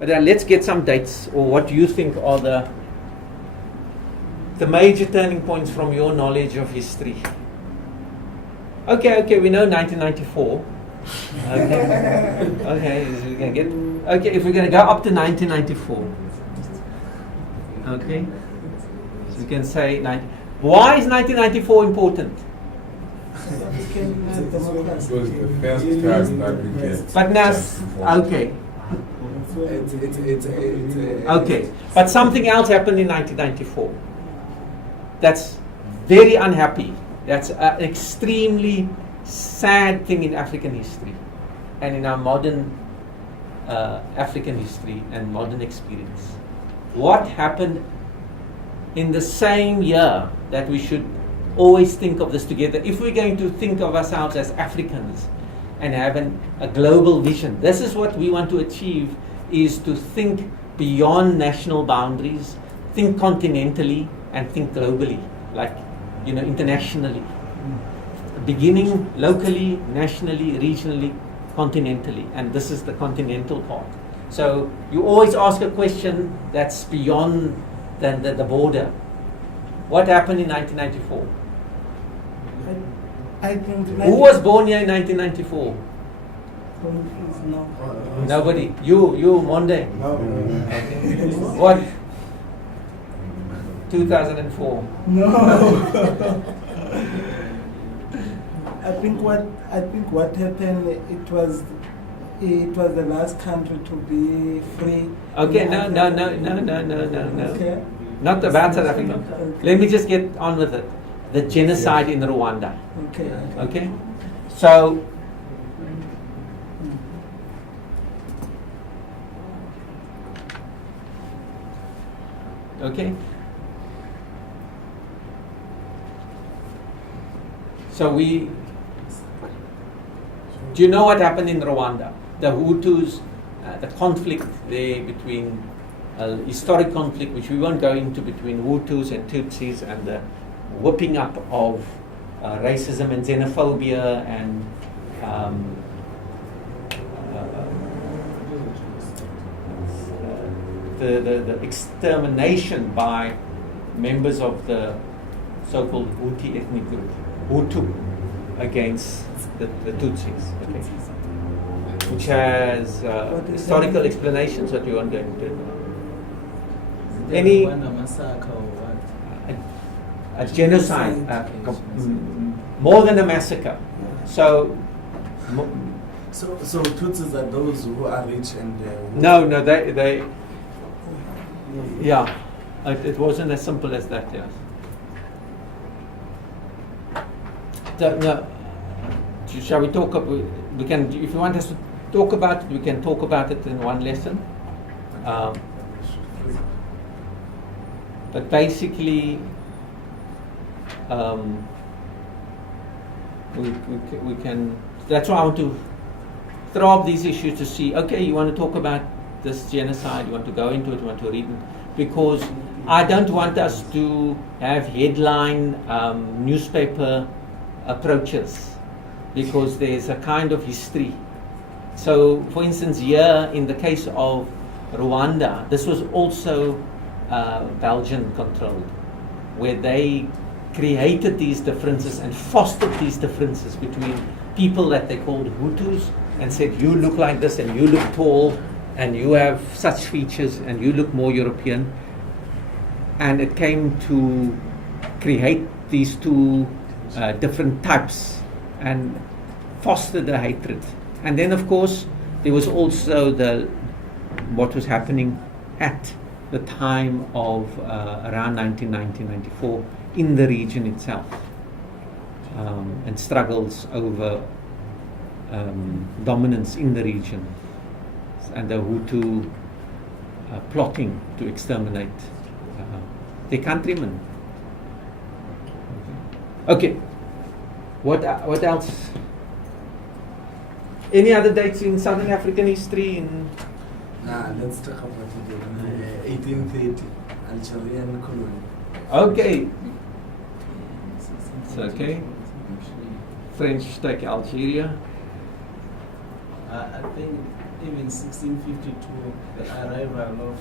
But let's get some dates, or what do you think are the major turning points from your knowledge of history? Okay, we know 1994. Okay, so we can get. Okay, if we're going to go up to 1994. Okay, so we can say why is 1994 important? But now, okay. Okay, but something else happened in 1994. That's very unhappy. That's an extremely sad thing in African history and in our modern African history and modern experience. What happened in the same year that we should always think of this together? If we're going to think of ourselves as Africans and have a global vision, this is what we want to achieve, is to think beyond national boundaries, think continentally and think globally, like, internationally. Beginning locally, nationally, regionally, continentally, and this is the continental part. So you always ask a question that's beyond the border. What happened in 1994? I think Who was born here in 1994? No. Nobody. You, Monday. No. Okay. What? 2004. No. I think what happened, it was the last country to be free. Okay, no. Okay. Not about South Africa. Okay. Let me just get on with it. The genocide in Rwanda. Okay. Okay? So, okay? So do you know what happened in Rwanda? The Hutus, the conflict there between, historic conflict, which we won't go into, between Hutus and Tutsis, and the whipping up of racism and xenophobia and the extermination by members of the so-called Hutu ethnic group, Hutu, against the Tutsis, okay? Which has historical explanations that we won't go into. Any a genocide, more than a massacre. So Tutsis are those who are rich and no, they yeah, it wasn't as simple as that. Yes. No. Shall we talk about? We can, if you want us to talk about it, we can talk about it in one lesson. But basically, we can. That's why I want to throw up these issues to see. Okay, you want to talk about this genocide? You want to go into it? You want to read it? Because I don't want us to have headline newspaper approaches, because there's a kind of history. So, for instance, here in the case of Rwanda, this was also Belgian controlled, where they created these differences and fostered these differences between people that they called Hutus, and said, you look like this and you look tall and you have such features and you look more European. And it came to create these two different types and foster the hatred. And then, of course, there was also what was happening at the time of around 1994 in the region itself, and struggles over dominance in the region, and the Hutu plotting to exterminate their countrymen. Okay. What else? Any other dates in Southern African history? Let's talk about it. 1830, Algerian colony. Okay. It's okay. French take Algeria. I think even 1652, the arrival of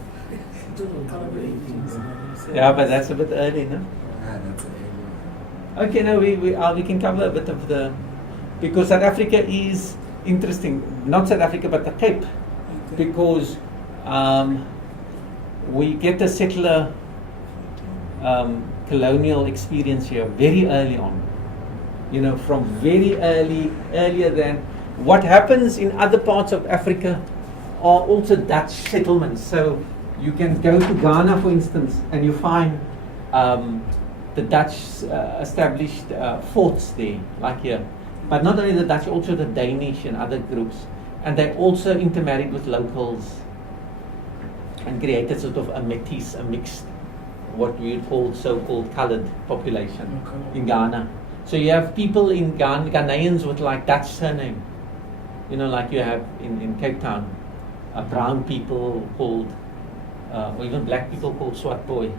Yeah, but that's a bit early, no? that's a Okay, no, we can cover a bit of the, because South Africa is interesting. Not South Africa, but the Cape, because we get a settler colonial experience here very early on. You know, from very earlier than what happens in other parts of Africa are also Dutch settlements. So you can go to Ghana, for instance, and you find the Dutch established forts there, like here. But not only the Dutch, also the Danish and other groups. And they also intermarried with locals and created sort of a métis, a mixed, what we would call so-called colored population in Ghana. So you have people in Ghanaians with like Dutch surname, you know, like you have in Cape Town, brown people called, or even black people called Swart Boy.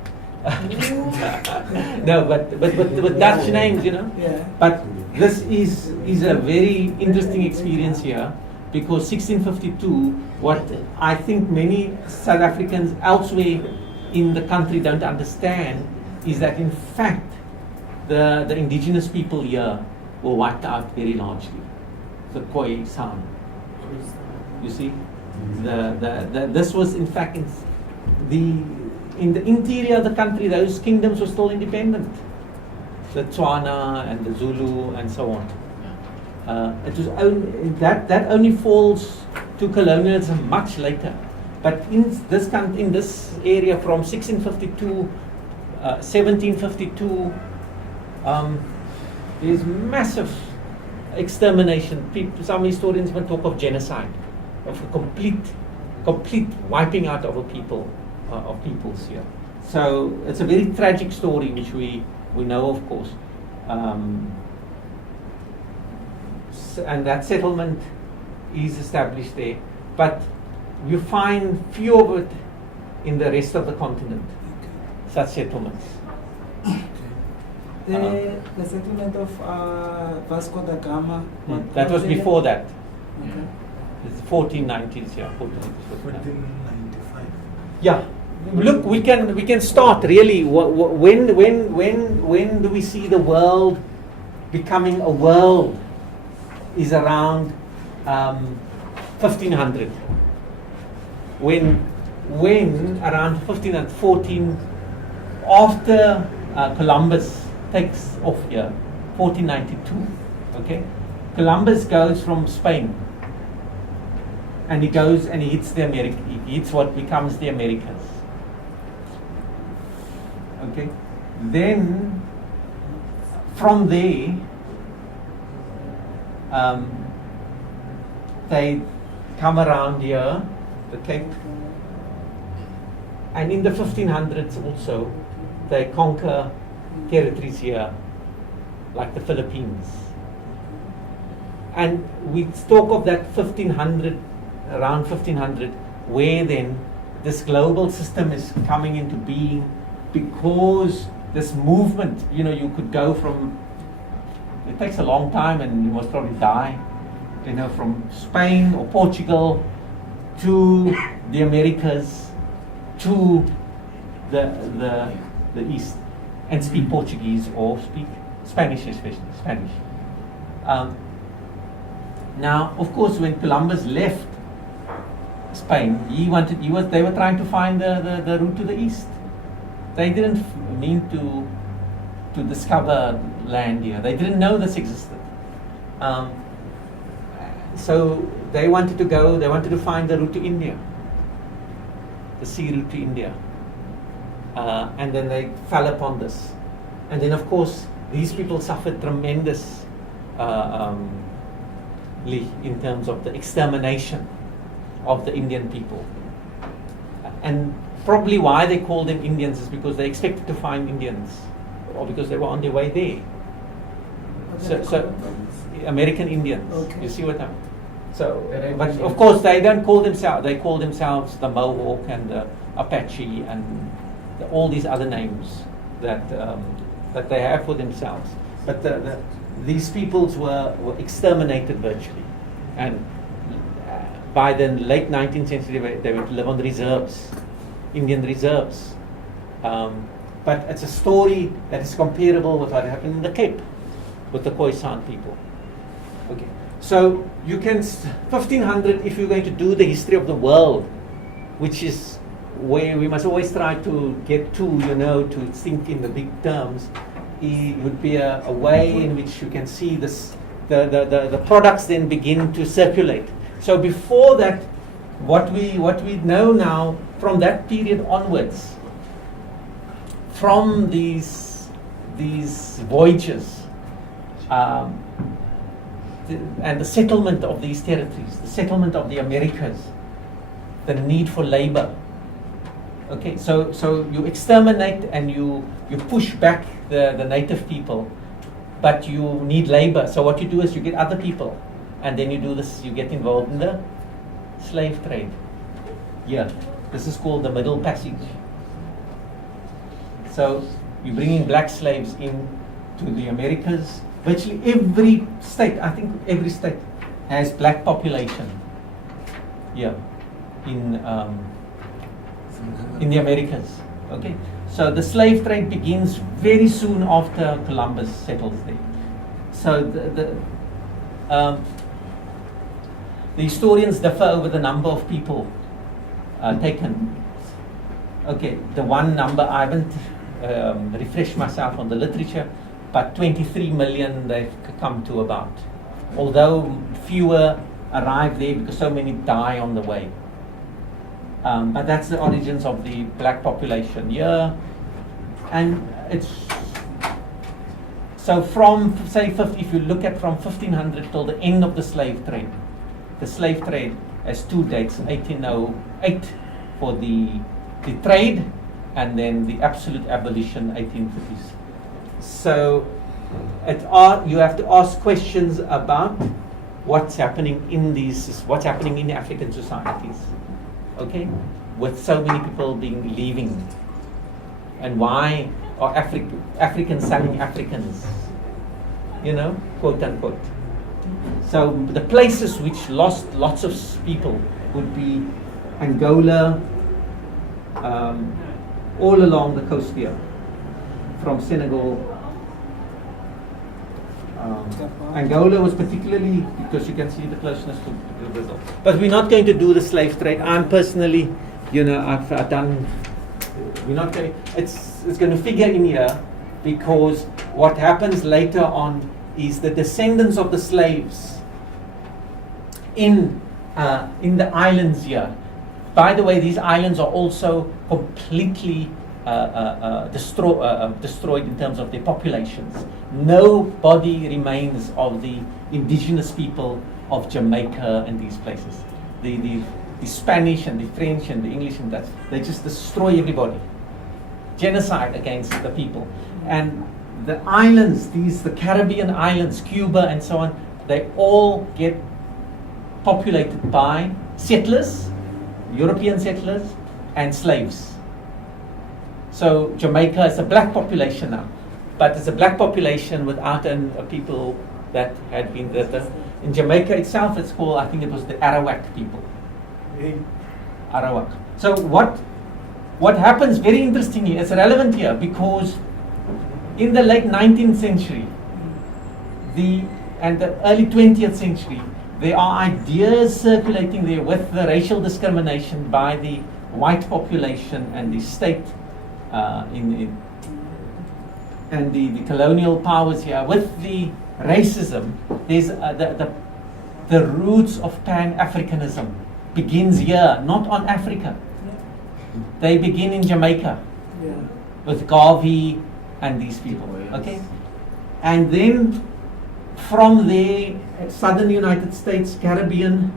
No, but with Dutch names, you know. Yeah. But this is a very interesting experience here, because 1652, what I think many South Africans elsewhere in the country don't understand is that in fact the indigenous people here were wiped out very largely. The Khoi San. You see, this was in fact in the interior of the country, those kingdoms were still independent. The Tswana and the Zulu and so on. It was that only falls to colonialism much later. But in this area from 1652, 1752, there's massive extermination. Some historians even talk of genocide, of a complete wiping out of a people, of peoples here. So it's a very tragic story, which we know, of course. And that settlement is established there, but you find few of it in the rest of the continent, such settlements. The settlement of Vasco da Gama. That was before that. Okay. It's 1490s, yeah. 1495. Yeah. Look, we can start really. When do we see the world becoming a world? Is around 1500. When around 1514, after Columbus takes off here, 1492. Okay, Columbus goes from Spain, and he goes and he hits the America. He hits what becomes the Americas. Okay, then from there. They come around here, the Cape, and in the 1500s also, they conquer territories here, like the Philippines. And we talk of that 1500, around 1500, where then this global system is coming into being, because this movement, you know, you could go from, it takes a long time and you must probably die, you know, from Spain or Portugal to the Americas to the East, and speak Portuguese or speak Spanish, especially Spanish. Now, of course, when Columbus left Spain, they were trying to find the route to the East. They didn't mean to discover land here. They didn't know this existed. So they wanted to find the route to India, the sea route to India. And then they fell upon this. And then, of course, these people suffered tremendously in terms of the extermination of the Indian people. And probably why they called them Indians is because they expected to find Indians, or because they were on their way there. So American Indians. Okay. You see what I'm. So, but of course they don't call themselves. They call themselves the Mohawk and the Apache and all these other names that they have for themselves. But these peoples were exterminated virtually, and by the late 19th century, they were to live on reserves, Indian reserves. But it's a story that is comparable with what happened in the Cape with the Khoisan people. Okay, so you can 1500, if you're going to do the history of the world, which is where we must always try to get to, to think in the big terms, it would be a way in which you can see this, the products then begin to circulate. So before that, what we know now from that period onwards, from these voyages, and the settlement of these territories, the settlement of the Americas, the need for labor. Okay, so you exterminate and you push back the native people, but you need labor. So what you do is you get other people, and then you do this. You get involved in the slave trade. Yeah, this is called the Middle Passage. So you bring in black slaves in to the Americas. Virtually every state, I think every state, has black population. Yeah, in the Americas. Okay, so the slave trade begins very soon after Columbus settles there. So the historians differ over the number of people taken. Okay, the one number I haven't refreshed myself on the literature, but 23 million they've come to about. Although fewer arrive there because so many die on the way. But that's the origins of the black population here. And it's, so from, say, if you look at from 1500 till the end of the slave trade has two dates, 1808 for the trade, and then the absolute abolition, 1830s. So you have to ask questions about what's happening in African societies. Okay, with so many people leaving, and why are Africans selling Africans? Quote unquote. So the places which lost lots of people would be Angola, all along the coast here, from Senegal. Angola was particularly because you can see the closeness to Brazil. But we're not going to do the slave trade. I'm personally, I've done. We're not going. It's going to figure in here because what happens later on is the descendants of the slaves in the islands here. By the way, these islands are also completely destroyed in terms of their populations. Nobody remains of the indigenous people of Jamaica and these places. The Spanish and the French and the English and Dutch, they just destroy everybody. Genocide against the people. And the islands, the Caribbean islands, Cuba and so on, they all get populated by settlers, European settlers, and slaves. So Jamaica is a black population now, but it's a black population without a people that had been there. In Jamaica itself, it's called, I think it was the Arawak people. Arawak. So what happens, very interestingly, it's relevant here because in the late 19th century and the early 20th century, there are ideas circulating there with the racial discrimination by the white population and the state and the colonial powers here. With the racism, there's the roots of Pan-Africanism begins here, not on Africa. They begin in Jamaica with Garvey and these people. Okay, and then from there, southern United States, Caribbean,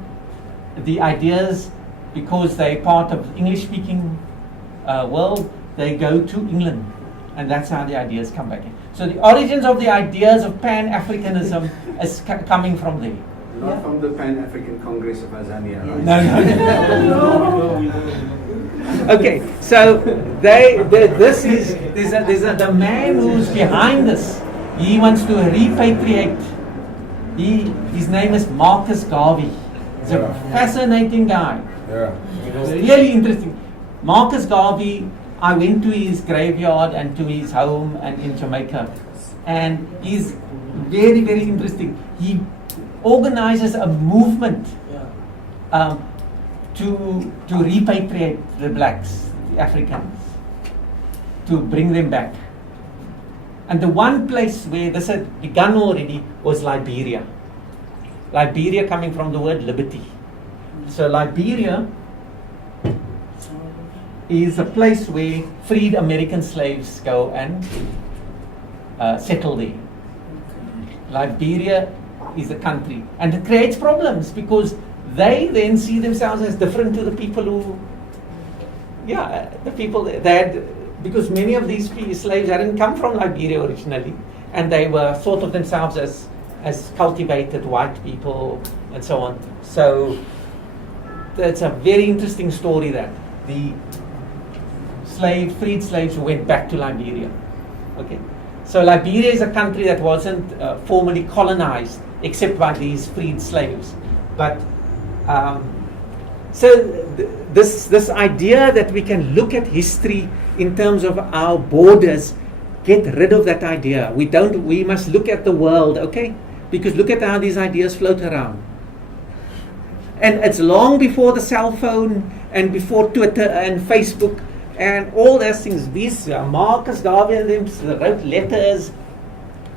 the ideas, because they're part of English-speaking world, they go to England, and that's how the ideas come back in. So the origins of the ideas of Pan-Africanism is coming from there. Not from the Pan-African Congress of Azania, right? No. Okay, so there's the man who's behind this. He wants to repatriate. His name is Marcus Garvey. He's a fascinating guy. Yeah. Really interesting. Marcus Garvey, I went to his graveyard and to his home and in Jamaica, and he's very, very interesting. He organizes a movement to repatriate the blacks, the Africans, to bring them back. And the one place where this had begun already was Liberia. Liberia coming from the word liberty. So Liberia is a place where freed American slaves go and settle there. Liberia is a country, and it creates problems because they then see themselves as different to the people who, the people that, because many of these slaves hadn't come from Liberia originally, and they were thought of themselves as cultivated white people and so on. So that's a very interesting story, that the freed slaves who went back to Liberia. Okay, so Liberia is a country that wasn't formally colonized except by these freed slaves. But this idea that we can look at history in terms of our borders, get rid of that idea. We must look at the world, okay? Because look at how these ideas float around. And it's long before the cell phone and before Twitter and Facebook and all those things. These Marcus Garvey and them wrote letters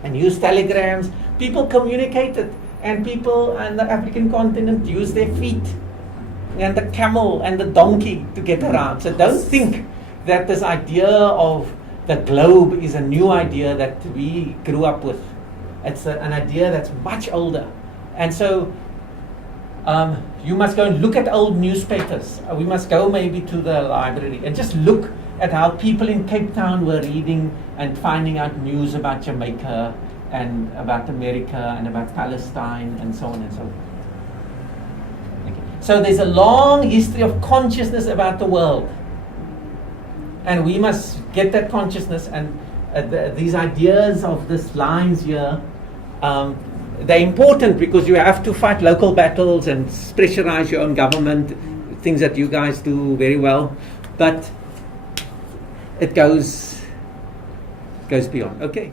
and used telegrams. People communicated, and people on the African continent used their feet and the camel and the donkey to get around. So don't think that this idea of the globe is a new idea that we grew up with. It's an idea that's much older. And so you must go and look at old newspapers. We must go maybe to the library and just look at how people in Cape Town were reading and finding out news about Jamaica and about America and about Palestine and so on and so forth. Okay. So there's a long history of consciousness about the world. And we must get that consciousness, and these ideas of these lines here, they're important because you have to fight local battles and pressurize your own government, things that you guys do very well. But it goes beyond. Okay.